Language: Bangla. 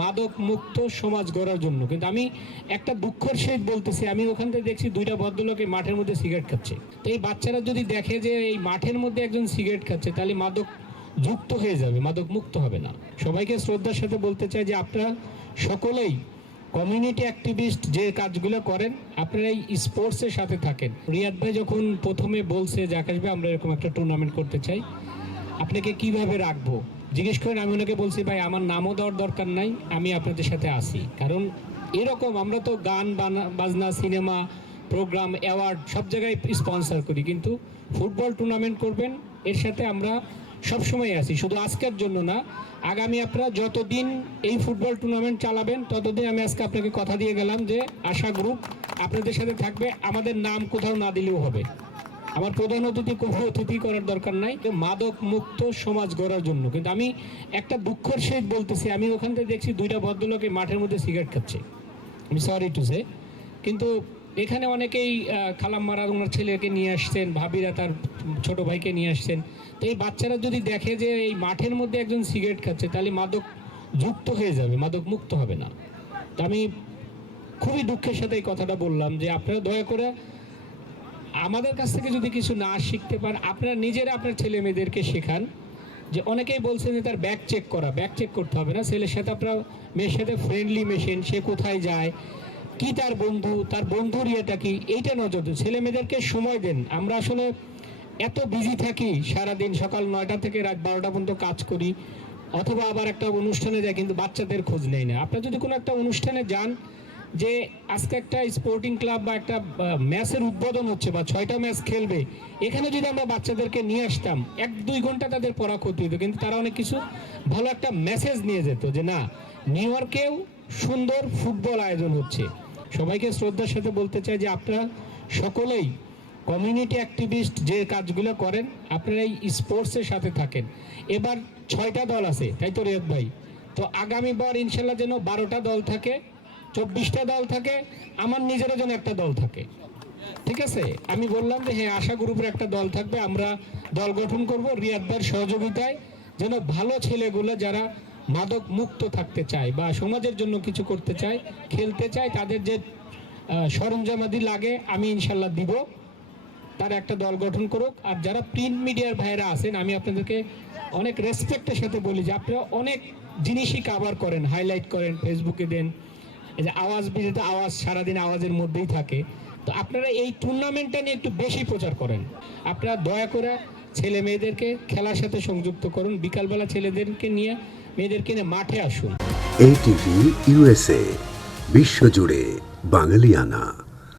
মাদক মুক্ত সমাজ গড়ার জন্য। কিন্তু আমি একটা দুঃখের সহিত বলতেছি, আমি ওখান থেকে দেখছি দুইটা ভদ্রলোকে মাঠের মধ্যে সিগারেট খাচ্ছে। তো এই বাচ্চারা যদি দেখে যে এই মাঠের মধ্যে একজন সিগারেট খাচ্ছে, তাহলে মাদক যুক্ত হয়ে যাবে, মাদক মুক্ত হবে না। সবাইকে শ্রদ্ধার সাথে বলতে চাই যে আপনারা সকলেই কমিউনিটি অ্যাক্টিভিস্ট যে কাজগুলো করেন, আপনারা এই স্পোর্টসের সাথে থাকেন। রিয়াদ ভাই যখন প্রথমে বলছে যে আকাশ ভাই আমরা এরকম একটা টুর্নামেন্ট করতে চাই, আপনাকে কিভাবে রাখবো জিজ্ঞেস করেন, আমি ওনাকে বলছি ভাই আমার নামও দেওয়ার দরকার নাই, আমি আপনাদের সাথে আসি। কারণ এরকম আমরা তো গান বাজনা, সিনেমা, প্রোগ্রাম, অ্যাওয়ার্ড সব জায়গায় স্পন্সর করি, কিন্তু ফুটবল টুর্নামেন্ট করবেন এর সাথে আমরা সবসময় আছি, শুধু আজকের জন্য না। আগামী আপনারা যতদিন এই ফুটবল টুর্নামেন্ট চালাবেন ততদিন আমি আজকে আপনাকে কথা দিয়ে গেলাম যে আশা গ্রুপ আপনাদের সাথে থাকবে। আমাদের নাম কোথাও না দিলেও হবে, আমার প্রধান অতিথি কোনো অতিথি করার দরকার নাই, মাদক মুক্ত সমাজ গড়ার জন্য। কিন্তু আমি একটা দুঃখের সহিত বলতেছি, আমি ওখান থেকে দেখছি দুইটা ভদ্রলোকে মাঠের মধ্যে সিগারেট খাচ্ছে। আমি সরি টু সে, কিন্তু এখানে অনেকেই খালাম্মারা ওনার ছেলেকে নিয়ে আসছেন, ভাবিরা তার ছোট ভাইকে নিয়ে আসছেন। তো এই বাচ্চারা যদি দেখে যে এই মাঠের মধ্যে একজন সিগারেট খাচ্ছে, তাহলে মাদক যুক্ত হয়ে যাবে, মাদক মুক্ত হবে না। তো আমি খুবই দুঃখের সাথে এই কথাটা বললাম যে আপনারা দয়া করে আমাদের কাছ থেকে যদি কিছু না শিখতে পারেন, আপনারা নিজেরা আপনার ছেলে মেয়েদেরকে শেখান। যে অনেকেই বলছেন যে তার ব্যাগ চেক করা, ব্যাগ চেক করতে হবে না, ছেলের সাথে আপনার মেয়ের সাথে ফ্রেন্ডলি মেশেন, সে কোথায় যায়, কি তার বন্ধু, তার বন্ধুর ইয়েটা কি, এইটা নজর দিন। ছেলে মেয়েদেরকে সময় দেন। আমরা আসলে এত বিজি থাকি, সারাদিন সকাল 9টা থেকে রাত 12টা পর্যন্ত কাজ করি, অথবা আবার একটা অনুষ্ঠানে যাই, কিন্তু বাচ্চাদের খোঁজ নেই না। আপনারা যদি কোনো একটা অনুষ্ঠানে যান, যে আজকে একটা স্পোর্টিং ক্লাব বা একটা ম্যাচের উদ্বোধন হচ্ছে বা 6টা ম্যাচ খেলবে, এখানে যদি আমরা বাচ্চাদেরকে নিয়ে আসতাম 1-2 ঘন্টা তাদের পড়া ক্ষতি হতো, কিন্তু তারা অনেক কিছু ভালো একটা মেসেজ নিয়ে যেত যে না, নিউ ইয়র্কেও সুন্দর ফুটবল আয়োজন হচ্ছে। সবাইকে শ্রদ্ধার সাথে বলতে চাই যে আপনারা সকলেই কমিউনিটি অ্যাক্টিভিস্ট যে কাজগুলো করেন, আপনারা এই স্পোর্টসের সাথে থাকেন। এবার 6টা দল আছে, তাই তো রিয়াদ ভাই? তো আগামীবার ইনশাল্লাহ যেন 12টা দল থাকে, 24টা দল থাকে, আমার নিজেরও যেন একটা দল থাকে। ঠিক আছে, আমি বললাম যে হ্যাঁ, আশা গ্রুপের একটা দল থাকবে, আমরা দল গঠন করব রিয়াদ ভাইয়ের সহযোগিতায়, যেন ভালো ছেলেগুলো যারা মাদক মুক্ত থাকতে চায় বা সমাজের জন্য কিছু করতে চায়, খেলতে চায়, তাদের যে সরঞ্জামাদি লাগে আমি ইনশাল্লাহ দিব, তারা একটা দল গঠন করুক। আর যারা প্রিন্ট মিডিয়ার ভাইরা আছেন, আমি আপনাদেরকে অনেক রেসপেক্টের সাথে বলি যে আপনারা অনেক জিনিসই কভার করেন, হাইলাইট করেন, ফেসবুকে দেন। এই যে আওয়াজ, বিজেতে আওয়াজ সারাদিন আওয়াজের মধ্যেই থাকে, তো আপনারা এই টুর্নামেন্টটা নিয়ে একটু বেশি প্রচার করেন। আপনারা দয়া করে ছেলে মেয়েদেরকে খেলার সাথে সংযুক্ত করুন, বিকালবেলা ছেলেদেরকে নিয়ে মেয়েদেরকে নিয়ে মাঠে আসুন। ATV USA, বিশ্বজুড়ে বাঙালিয়ানা।